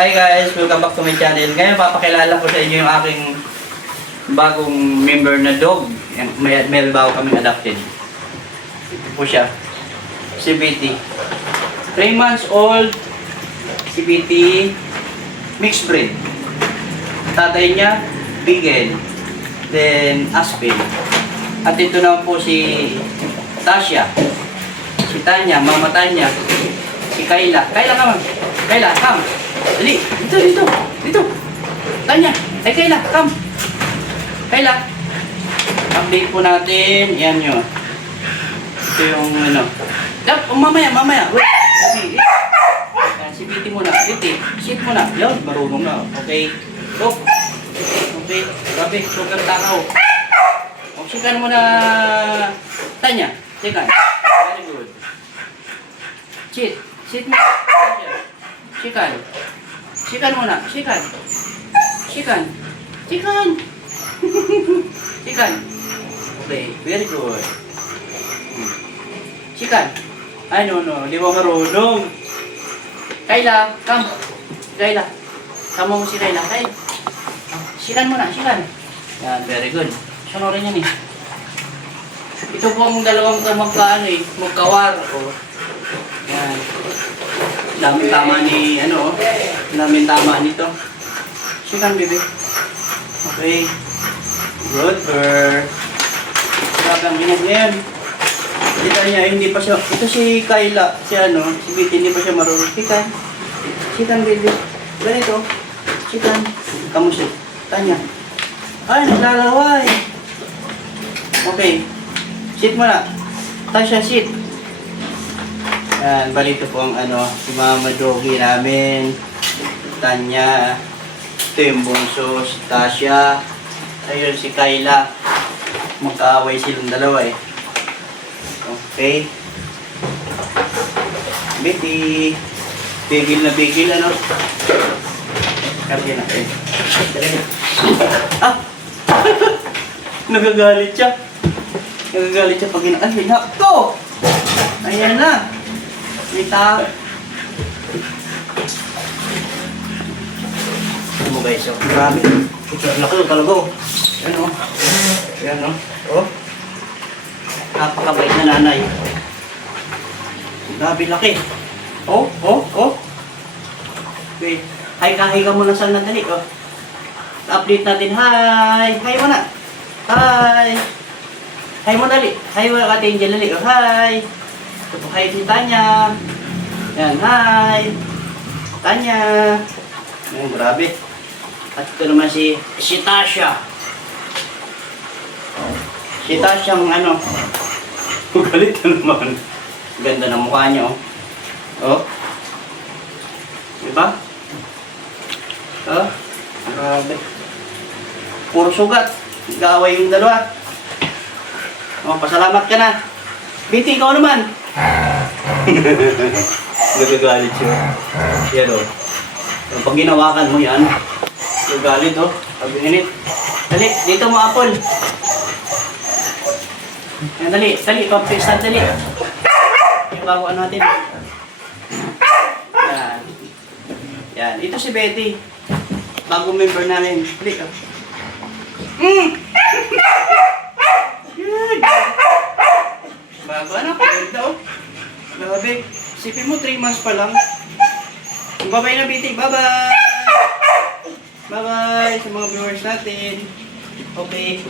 Hi guys! Welcome back to my channel. Ngayon papakilala ko sa inyo yung aking bagong member na dog. May bago kaming adopted. Ito po siya. Si Betty. 3 months old. Si Betty. Mixed breed. Tatay niya, Bigel. Then, Aspin. At ito naman po si Tasha. Si Tanya, Mama Tanya. Si Kayla. Kayla, come. Kayla, come. Dali, dito. Tanya, ay Kayla, come. Kayla. Update po natin. Yan yun. Ito yung ano. Mamaya. Wait. Yan, si Betty muna. Betty, sit muna. Yan, marunong na. Okay. Look. Okay. Grabe, sugar takaw. O, sikan mo na. Tanya, sikan. Very good. Sit mo. Sikan. Sikan muna. Sikan. Sikan. Okay, very good. Sikan. Ay, no. Di mo marunong. Kayla, come. Kayla. Sama mo si Kayla. Kayla. Sikan muna, sikan. Yan, very good. Sonorin yan eh. Ito po ang dalawang magkawar. O, yan. Daming tama ni, daming tama nito. Sikan, baby. Okay. Good girl. Grabe ang ingat ngayon. Kita niya, hindi pa siya, ito si Kayla, si Betty, hindi pa siya marunong. Sikan, baby. Ganito. Sikan. Kamusta? Tanya. Ay, naglalaway. Okay. Sit mo na. Tasha, sit. Yan, balito po ang si Mama Doggy namin. Tanya. Ito yung bunso, si Tasha. Ayun, si Kayla. Magkaaway silang dalawa eh. Okay. Betty. Bigil na bigil, Karga na. Ah! Nagagalit siya. Pag ay, hinakto! Ayan na. Kita. Ano mo guys, grabe. Ito, laki yung kalagaw. Ayan o. Oh. Napakabait na nanay. Grabe laki. Oh. Okay. Hi ka muna sa nadali. Oh. Update natin. Hi mo na. Hi mo dali. Hi mo ka Angel dali. Oh, hi. Ito po hi si Tanya. Yan, hi. Tanya. Ayan, grabe. At ito naman si Tasha. Si Tasha ang galit na naman. Ganda ng mukha niya, oh. Oh. Diba? Oh. Grabe. Puro sugat. Nag-aaway yung dalawa. Oh, pasalamat ka na. Betty, ikaw naman. Nagagalit siya. Yan, oh. Pag ginawakan mo yan, nagagalit, oh. Pag init. Dali, dito mo, Apple. Yan, dali. Pag-stand, dali. Yung bago natin. Yan. Ito si Betty. Bagong member namin. Dali, oh. Bago, ganda, oh. Grabe. Sipin mo, 3 months pa lang. Bye-bye na, Betty. Bye-bye! Bye-bye sa mga viewers natin. Okay.